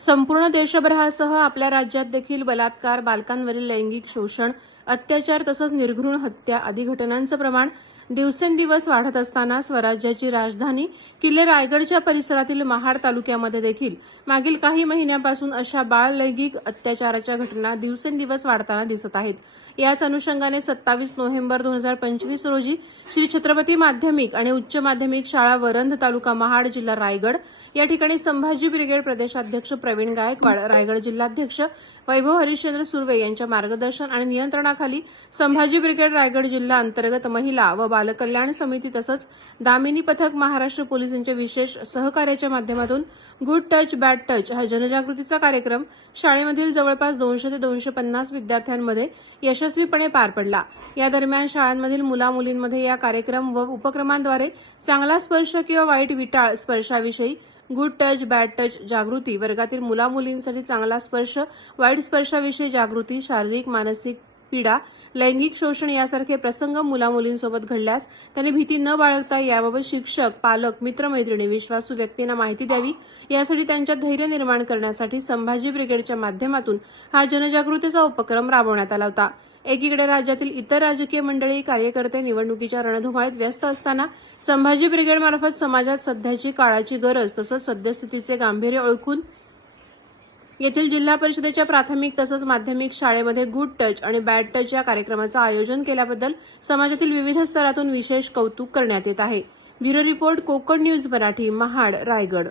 संपूर्ण देशभरासह आपल्या राज्यात देखील बलात्कार बालकांवरील लैंगिक शोषण अत्याचार तसंच निर्घृण हत्या आदी घटनांचं प्रमाण दिवसेंदिवस वाढत असताना स्वराज्याची राजधानी किल्ले रायगडच्या परिसरातील महाड तालुक्यामध्ये देखील मागील काही महिन्यापासून अशा बाळ लैंगिक अत्याचाराच्या घटना दिवसेंदिवस वाढताना दिसत आहेत. याच अनुषंगाने सत्तावीस नोव्हेंबर दोन हजार पंचवीस रोजी श्री छत्रपती माध्यमिक आणि उच्च माध्यमिक शाळा वरंध तालुका महाड जिल्हा रायगड या ठिकाणी संभाजी ब्रिगेड प्रदेशाध्यक्ष प्रवीण गायकवाड रायगड जिल्हाध्यक्ष वैभव हरिश्चंद्र सुर्वे यांच्या मार्गदर्शन आणि नियंत्रणाखाली संभाजी ब्रिगेड रायगड जिल्हा अंतर्गत महिला व बालकल्याण समिती तसंच दामिनी पथक महाराष्ट्र पोलिसांच्या विशेष सहकार्याच्या माध्यमातून गुड टच बॅड टच हा जनजागृतीचा कार्यक्रम शाळेमधील जवळपास दोनशे ते दोनशे पन्नास विद्यार्थ्यांमध्ये यशस्वीपणे पार पडला. या दरम्यान शाळांमधील मुला मुलींमध्ये या कार्यक्रम व उपक्रमांद्वारे चांगला स्पर्श किंवा वाईट विटाळ स्पर्शाविषयी गुड टच बॅड टच जागृती वर्गातील मुला मुलींसाठी चांगला स्पर्श वाईट स्पर्शाविषयी जागृती शारीरिक मानसिक पीडा लैंगिक शोषण यासारखे प्रसंग मुलामुलींसोबत घडल्यास त्यांनी भीती न बाळगता याबाबत शिक्षक पालक मित्रमैत्रिणी विश्वासू व्यक्तींना माहिती द्यावी. यासाठी त्यांच्यात धैर्य निर्माण करण्यासाठी संभाजी ब्रिगेडच्या माध्यमातून हा जनजागृतीचा उपक्रम राबवण्यात आला होता. एकीकडे राज्यातील इतर राजकीय मंडळी कार्यकर्ते निवडणुकीच्या रणधुमाळीत व्यस्त असताना संभाजी ब्रिगेडमार्फत समाजात सध्याची काळाची गरज तसंच सद्यस्थितीचे गांभीर्य ओळखून येथील जिल्हा परिषदेच्या प्राथमिक तसंच माध्यमिक शाळेमध्ये गुड टच आणि बॅड टच या कार्यक्रमाचं आयोजन केल्याबद्दल समाजातील विविध स्तरातून विशेष कौतुक करण्यात येत आहे. Bureau report Konkan news Marathi Mahad Raigad.